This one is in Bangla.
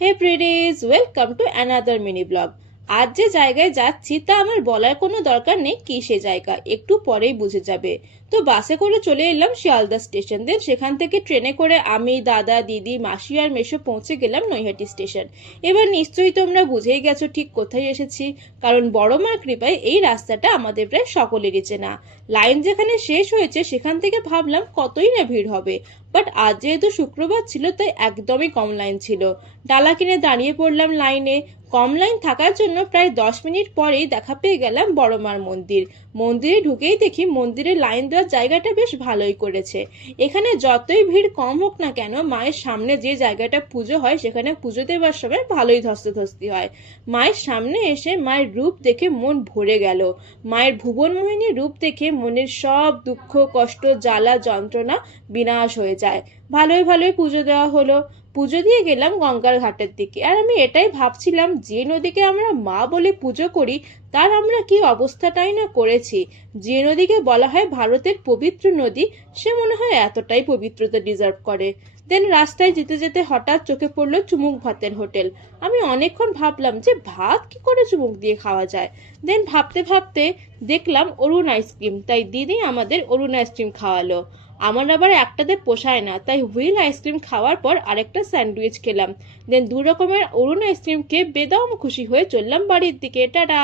Hey pretties, welcome to another mini blog. আজ যে জায়গায় যাচ্ছি তা আমার বলার কোনো দরকার নেই কি সে জায়গা, একটু পরেই বুঝে যাবে। তো বাসে করে চলে এলাম শিয়ালদা স্টেশন, দেন সেখান থেকে ট্রেনে করে আমি, দাদা, দিদি, মাসি আর মেসো পৌঁছে গেলাম নৈহাটি স্টেশন। এবার নিশ্চয়ই তোমরা বুঝেই গেছো ঠিক কোথায় এসেছি, কারণ বড় মার কৃপায় এই রাস্তাটা আমাদের প্রায় সকলেরই চেনা। লাইন যেখানে শেষ হয়েছে সেখান থেকে ভাবলাম কতই না ভিড় হবে, বাট আজ যেহেতু শুক্রবার ছিল তাই একদমই কম লাইন ছিল। ডালা কিনে দাঁড়িয়ে পড়লাম লাইনে। কম লাইন থাকার জন্য প্রায় 10 মিনিট পরেই দেখা পেয়ে গেলাম বড়মার মন্দির। মন্দিরে ঢুকেই দেখি মন্দিরে লাইন দেওয়ার জায়গাটা বেশ ভালোই করেছে। এখানে যতই ভিড় কম হোক না কেন, মায়ের সামনে যে জায়গাটা পুজো হয় সেখানে পুজো দেওয়ার সময় ভালোই ধস্তাধস্তি হয়। মায়ের সামনে এসে মায়ের রূপ দেখে মন ভরে গেল। মায়ের ভুবনমোহিনী রূপ দেখে মনের সব দুঃখ, কষ্ট, জ্বালা, যন্ত্রণা বিনাশ হয়ে যায়। ভালোই ভালোই পুজো দেওয়া হলো। পুজো দিয়ে গেলাম গঙ্গার ঘাটের দিকে। আর আমি এটাই ভাবছিলাম, যে নদীকে আমরা মা বলে পুজো করি তার আমরা কি অবস্থাটাই না করেছি। যে নদীকে বলা হয় ভারতের পবিত্র নদী, সে মনে হয় এতটাই পবিত্রতা ডিজার্ভ করে। দেন রাস্তায় যেতে যেতে হঠাৎ চোখে পড়লো চুমুক ভাতের হোটেল। আমি অনেকক্ষণ ভাবলাম যে ভাত কি করে চুমুক দিয়ে খাওয়া যায়। দেন ভাবতে ভাবতে দেখলাম অরুণ আইসক্রিম, তাই দিদি আমাদের অরুণ আইসক্রিম খাওয়ালো। আমার আবার একটাতে পোষায় না, তাই হুইল আইসক্রিম খাওয়ার পর আরেকটা স্যান্ডউইচ খেলাম। দেন 2 রকমের অরুণ আইসক্রিম খেয়ে বেদম খুশি হয়ে চললাম বাড়ির দিকে। টাটা।